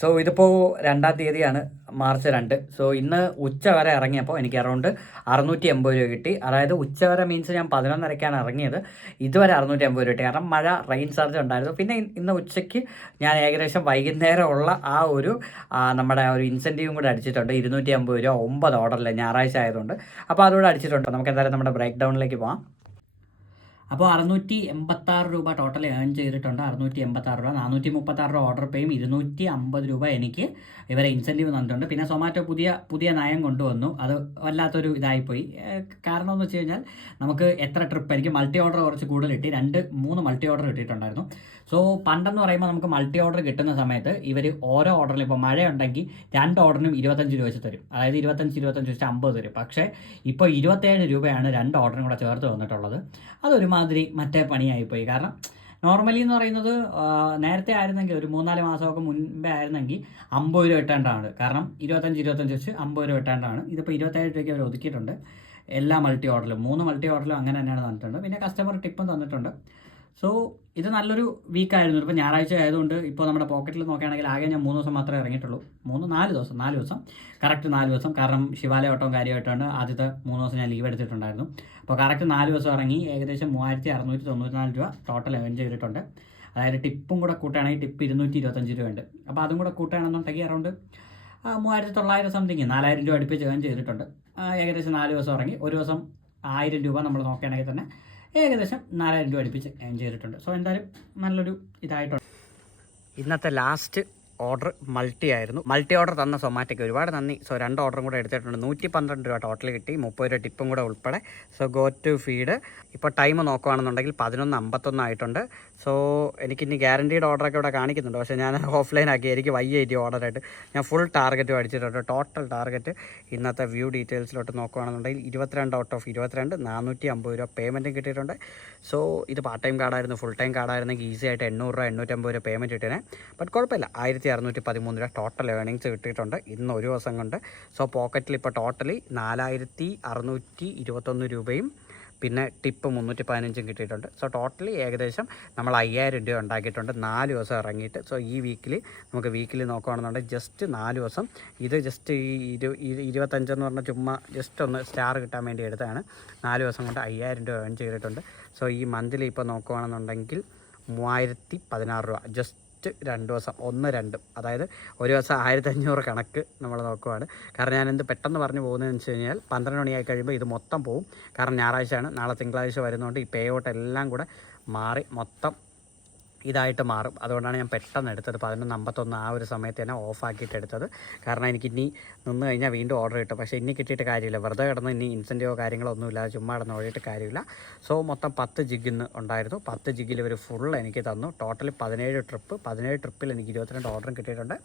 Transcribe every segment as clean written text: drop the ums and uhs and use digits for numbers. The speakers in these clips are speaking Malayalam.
സോ ഇതിപ്പോൾ 2-ാം തീയതിയാണ് മാർച്ച് 2. സോ ഇന്ന് ഉച്ച വരെ ഇറങ്ങിയപ്പോൾ എനിക്ക് അറൗണ്ട് 680 രൂപ കിട്ടി. അതായത് ഉച്ച വരെ മീൻസ് ഞാൻ 11:30-ക്കാണ് ഇറങ്ങിയത്. ഇതുവരെ 680 രൂപ കിട്ടി. കാരണം മഴ റെയിൻ ചാർജ് ഉണ്ടായിരുന്നു. പിന്നെ ഇന്ന് ഉച്ചയ്ക്ക് ഞാൻ ഏകദേശം വൈകുന്നേരമുള്ള ആ ഒരു നമ്മുടെ ഒരു ഇൻസെൻറ്റീവും കൂടെ അടിച്ചിട്ടുണ്ട്. 250 രൂപ 9 ഓർഡറിൽ ഞായറാഴ്ച ആയതുകൊണ്ട്. അപ്പോൾ അതുകൂടെ അടിച്ചിട്ടുണ്ട്. നമുക്ക് എന്തായാലും നമ്മുടെ ബ്രേക്ക് ഡൗണിലേക്ക് പോകാം. അപ്പോൾ 686 രൂപ ടോട്ടൽ ഏൺ ചെയ്തിട്ടുണ്ട്. 686 രൂപ, 436 രൂപ ഓർഡർ പേയും 250 രൂപ എനിക്ക് ഇവരെ ഇൻസെൻറ്റീവ് തന്നിട്ടുണ്ട്. പിന്നെ സൊമാറ്റോ പുതിയ നയം കൊണ്ടുവന്നു. അത് വല്ലാത്തൊരു ഇതായിപ്പോയി. കാരണം എന്ന് വെച്ച് കഴിഞ്ഞാൽ നമുക്ക് എത്ര ട്രിപ്പ്, എനിക്ക് മൾട്ടി ഓർഡർ കുറച്ച് കൂടുതൽ കിട്ടി. 2-3 മൾട്ടി ഓർഡർ കിട്ടിയിട്ടുണ്ടായിരുന്നു. സോ പണ്ടെന്ന് പറയുമ്പോൾ നമുക്ക് മൾട്ടി ഓർഡർ കിട്ടുന്ന സമയത്ത് ഇവർ ഓരോ ഓർഡറിലും ഇപ്പോൾ മഴയുണ്ടെങ്കിൽ 2 ഓർഡറിനും 25 രൂപ വെച്ച് തരും. അതായത് 25 വെച്ച് 50 തരും. പക്ഷേ ഇപ്പോൾ 27 രൂപയാണ് 2 ഓർഡറും കൂടെ ചേർത്ത് വന്നിട്ടുള്ളത്. അതൊരുമാതിരി മറ്റേ പണിയായിപ്പോയി. കാരണം നോർമലി എന്ന് പറയുന്നത് നേരത്തെ ആയിരുന്നെങ്കിൽ ഒരു 3-4 മാസമൊക്കെ മുൻപേ ആയിരുന്നെങ്കിൽ 50 രൂപ ഇട്ടേണ്ടതാണ്. കാരണം 25 വെച്ച് 50 രൂപ ഇട്ടേണ്ടതാണ്. ഇതിപ്പോൾ 27 രൂപയ്ക്ക് അവർ ഒതുക്കിയിട്ടുണ്ട് എല്ലാ മൾട്ടി ഓർഡറിലും. 3 മൾട്ടി ഓർഡറിലും അങ്ങനെ തന്നെയാണ് തന്നിട്ടുണ്ട്. പിന്നെ കസ്റ്റമർ ടിപ്പും തന്നിട്ടുണ്ട്. സോ ഇത് നല്ലൊരു വീക്കായിരുന്നു. ഇപ്പോൾ ഞായറാഴ്ച ആയതുകൊണ്ട് ഇപ്പോൾ നമ്മുടെ പോക്കറ്റിൽ നോക്കുകയാണെങ്കിൽ ആകെ ഞാൻ 3 ദിവസം മാത്രമേ ഇറങ്ങിയിട്ടുള്ളൂ. 4 ദിവസം കറക്റ്റ് 4 ദിവസം. കാരണം ശിവാലയ ഓട്ടവും കാര്യമായിട്ടാണ് ആദ്യത്തെ 3 ദിവസം ഞാൻ ലീവ് എടുത്തിട്ടുണ്ടായിരുന്നു. അപ്പോൾ കറക്റ്റ് 4 ദിവസം ഇറങ്ങി ഏകദേശം 3694 രൂപ ടോട്ടൽ ഏൺ ചെയ്തിട്ടുണ്ട്. അതായത് ടിപ്പും കൂടെ കൂട്ടുകയാണെങ്കിൽ ടിപ്പ് 225 രൂപയുണ്ട്. അപ്പോൾ അതും കൂടെ കൂട്ടുകയാണെന്നുണ്ടെങ്കിൽ അറൗണ്ട് 3900 സംതിങ് 4000 രൂപ അടുപ്പിച്ച് ഏൺ ചെയ്തിട്ടുണ്ട്. ഏകദേശം 4 ദിവസം ഇറങ്ങി. ഒരു ദിവസം 1000 രൂപ നമ്മൾ നോക്കുകയാണെങ്കിൽ തന്നെ ഏകദേശം 4000 രൂപ അടുപ്പിച്ച് ഏൺ ചെയ്തിട്ടുണ്ട്. സോ എന്തായാലും നല്ലൊരു ഇതായിട്ടുണ്ട്. ഇന്നത്തെ ലാസ്റ്റ് ഓർഡർ മൾട്ടി ആയിരുന്നു. മൾട്ടി ഓർഡർ തന്ന സൊമാറ്റോയ്ക്ക് ഒരുപാട് നന്ദി. സോ 2 ഓർഡറും കൂടെ എടുത്തിട്ടുണ്ട്. 112 രൂപ ടോട്ടൽ കിട്ടി, 30 രൂപ ടിപ്പും കൂടെ ഉൾപ്പെടെ. So go to feed. ഇപ്പോൾ ടൈം നോക്കുകയാണെന്നുണ്ടെങ്കിൽ 11:51 ആയിട്ടുണ്ട്. സോ എനിക്കിനി ഗ്യാരണ്ടീഡ് ഓർഡറൊക്കെ ഇവിടെ കാണിക്കുന്നുണ്ട്. പക്ഷേ ഞാൻ ഓഫ്ലൈൻ ആക്കി, എനിക്ക് വയ്യ ഓർഡറായിട്ട്. ഞാൻ ഫുൾ ടാർഗറ്റും അടിച്ചിട്ടുണ്ട്. ടോട്ടൽ ടാർഗറ്റ് ഇന്നത്തെ വ്യൂ ഡീറ്റെയിൽസിലോട്ട് നോക്കുകയാണെന്നുണ്ടെങ്കിൽ 22 ഔട്ട് ഓഫ് 22 450 രൂപ പേയ്മെൻറ്റും കിട്ടിയിട്ടുണ്ട്. സോ ഇത് പാർട്ട് ടൈം കാർഡായിരുന്നു. ഫുൾ ടൈം കാർഡായിരുന്നെങ്കിൽ ഈസി ആയിട്ട് 800 രൂപ 850 രൂപ പേയ്മെൻറ്റ് കിട്ടിയേ. ബട്ട് കുഴപ്പമില്ല, 1613 രൂപ ടോട്ടൽ ഏർണിങ്സ് കിട്ടിയിട്ടുണ്ട് ഇന്ന് ഒരു ദിവസം കൊണ്ട്. സോ പോക്കറ്റിൽ ഇപ്പോൾ ടോട്ടലി 4621 രൂപയും പിന്നെ ടിപ്പ് 315 കിട്ടിയിട്ടുണ്ട്. സോ ടോട്ടലി ഏകദേശം നമ്മൾ 5000 രൂപ ഉണ്ടാക്കിയിട്ടുണ്ട് 4 ദിവസം ഇറങ്ങിയിട്ട്. സോ ഈ നമുക്ക് വീക്കിലി നോക്കുകയാണെന്നുണ്ടെങ്കിൽ ജസ്റ്റ് 4 ദിവസം ഇത് ജസ്റ്റ് ഈ 25 എന്ന് പറഞ്ഞാൽ ചുമ്മാ ജസ്റ്റ് ഒന്ന് സ്റ്റാർ കിട്ടാൻ വേണ്ടി എടുത്തതാണ്. 4 ദിവസം കൊണ്ട് 5000 രൂപ ഏൺ ചെയ്തിട്ടുണ്ട്. സോ ഈ മന്ത്ലി ഇപ്പോൾ നോക്കുകയാണെന്നുണ്ടെങ്കിൽ 3016 രൂപ ജസ്റ്റ് 2 ദിവസം 1-2, അതായത് ഒരു ദിവസം 1500 കണക്ക് നമ്മൾ നോക്കുവാണ്. കാരണം ഞാനെന്ത് പെട്ടെന്ന് പറഞ്ഞു പോകുന്നതെന്ന് വെച്ച് കഴിഞ്ഞാൽ 12 മണിയായി കഴിയുമ്പോൾ ഇത് മൊത്തം പോവും. കാരണം ഞായറാഴ്ചയാണ്, നാളെ തിങ്കളാഴ്ച വരുന്നതുകൊണ്ട് ഈ പേ ഔട്ട് എല്ലാം കൂടെ മാറി മൊത്തം ഇതായിട്ട് മാറും. അതുകൊണ്ടാണ് ഞാൻ പെട്ടെന്ന് എടുത്തത്. 11:51 ആ ഒരു സമയത്ത് തന്നെ ഓഫാക്കിയിട്ട് എടുത്തത്. കാരണം എനിക്കിനി നിന്ന് കഴിഞ്ഞാൽ വീണ്ടും ഓർഡർ കിട്ടും. പക്ഷേ ഇനി കിട്ടിയിട്ട് കാര്യമില്ല, വെറുതെ കിടന്ന് ഇനി ഇൻസെൻറ്റീവോ കാര്യങ്ങളോ ഒന്നുമില്ലാതെ ചുമ്മാ കിടന്ന് ഓടിയിട്ട് കാര്യമില്ല. സോ മൊത്തം 10 ജിഗിന്ന് ഉണ്ടായിരുന്നു. 10 ജിഗിൽ ഇവർ ഫുൾ എനിക്ക് തന്നു. ടോട്ടൽ 17 ട്രിപ്പിൽ എനിക്ക് 22 ഓർഡറും കിട്ടിയിട്ടുണ്ട്.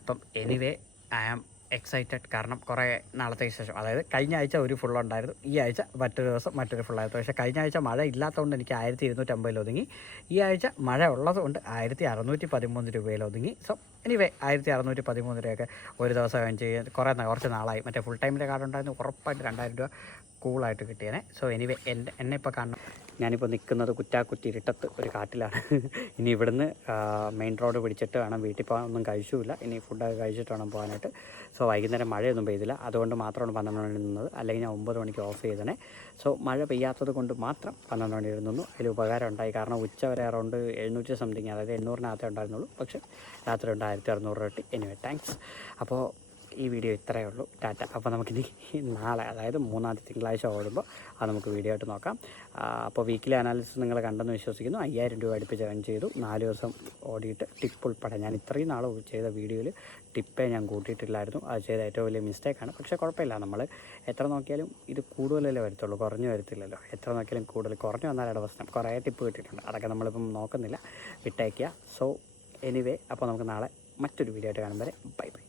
അപ്പം എനിവേ ഐ ആം എക്സൈറ്റഡ്. കാരണം കുറേ നാളത്തെ ശേഷം, അതായത് കഴിഞ്ഞ ആഴ്ച ഒരു ഫുൾ ഉണ്ടായിരുന്നു, ഈ ആഴ്ച മറ്റൊരു ദിവസം മറ്റൊരു ഫുള്ളായിരുന്നു. പക്ഷേ കഴിഞ്ഞ ആഴ്ച മഴ ഇല്ലാത്തതുകൊണ്ട് എനിക്ക് 1250 ഒതുങ്ങി. ഈ ആഴ്ച മഴ ഉള്ളതുകൊണ്ട് 1613 രൂപയിൽ ഒതുങ്ങി. സോ എനിവേ 1613 രൂപയൊക്കെ ഒരു ദിവസം ഏൺ ചെയ്യാൻ കുറച്ച് നാളായി. മറ്റേ ഫുൾ ടൈമിൻ്റെ കാർഡ് ഉണ്ടായിരുന്നു, ഉറപ്പായിട്ട് 2000 രൂപ കൂളായിട്ട് കിട്ടിയേനെ. സോ എനിവേ എന്നെ ഇപ്പോൾ കാണണം. ഞാനിപ്പോൾ നിൽക്കുന്നത് കുറ്റാക്കുറ്റി ഇരുട്ടത്ത് ഒരു കാട്ടിലാണ്. ഇനി ഇവിടുന്ന് മെയിൻ റോഡ് പിടിച്ചിട്ട് വേണം വീട്ടിൽ പോകാൻ. ഒന്നും കഴിച്ചില്ല, ഇനി ഫുഡൊക്കെ കഴിച്ചിട്ട് വേണം പോകാനായിട്ട്. സോ വൈകുന്നേരം മഴയൊന്നും പെയ്തില്ല, അതുകൊണ്ട് മാത്രമാണ് 12 മണി നിന്നത്. അല്ലെങ്കിൽ ഞാൻ 9 മണിക്ക് ഓഫ് ചെയ്തേനെ. സോ മഴ പെയ്യാത്തത് കൊണ്ട് മാത്രം 12 മണി നിന്നു. അതിൽ ഉപകാരം ഉണ്ടായി. കാരണം ഉച്ച വരെ അറൗണ്ട് 700 സംതിങ്, അതായത് 800-നകത്തേ ഉണ്ടായിരുന്നുള്ളൂ. പക്ഷേ രാത്രി ഉണ്ട് 1600 രൂപ. Anyway thanks. അപ്പോൾ ഈ വീഡിയോ ഇത്രയേ ഉള്ളൂ. ടാറ്റ. അപ്പോൾ നമുക്കിനി നാളെ, അതായത് 3-ാം തിങ്കളാഴ്ച ഓടുമ്പോൾ അത് നമുക്ക് വീഡിയോ ആയിട്ട് നോക്കാം. അപ്പോൾ വീക്കിലി അനാലിസിസ് നിങ്ങൾ കണ്ടെന്ന് വിശ്വസിക്കുന്നു. 5000 രൂപ അടുപ്പിച്ച് ഏൺ ചെയ്തു 4 ദിവസം ഓടിയിട്ട്. ടിപ്പ് ഉൾപ്പെടെ ഞാൻ ഇത്രയും നാൾ ചെയ്ത വീഡിയോയിൽ ടിപ്പേ ഞാൻ കൂട്ടിയിട്ടില്ലായിരുന്നു. അത് ചെയ്ത ഏറ്റവും വലിയ മിസ്റ്റേക്കാണ്. പക്ഷേ കുഴപ്പമില്ല, നമ്മൾ എത്ര നോക്കിയാലും ഇത് കൂടുതലല്ലേ വരത്തുള്ളൂ, കുറഞ്ഞു വരത്തില്ലല്ലോ. എത്ര നോക്കിയാലും കുറഞ്ഞു വന്നാലാണ് പ്രശ്നം. കുറേ ടിപ്പ് കിട്ടിയിട്ടുണ്ട്, അതൊക്കെ നമ്മളിപ്പം നോക്കുന്നില്ല, വിട്ടേക്കുക. സോ എനിവേ, അപ്പോൾ നമുക്ക് നാളെ മറ്റൊരു വീഡിയോ ആയിട്ട് കാണും വരെ ബൈ ബൈ.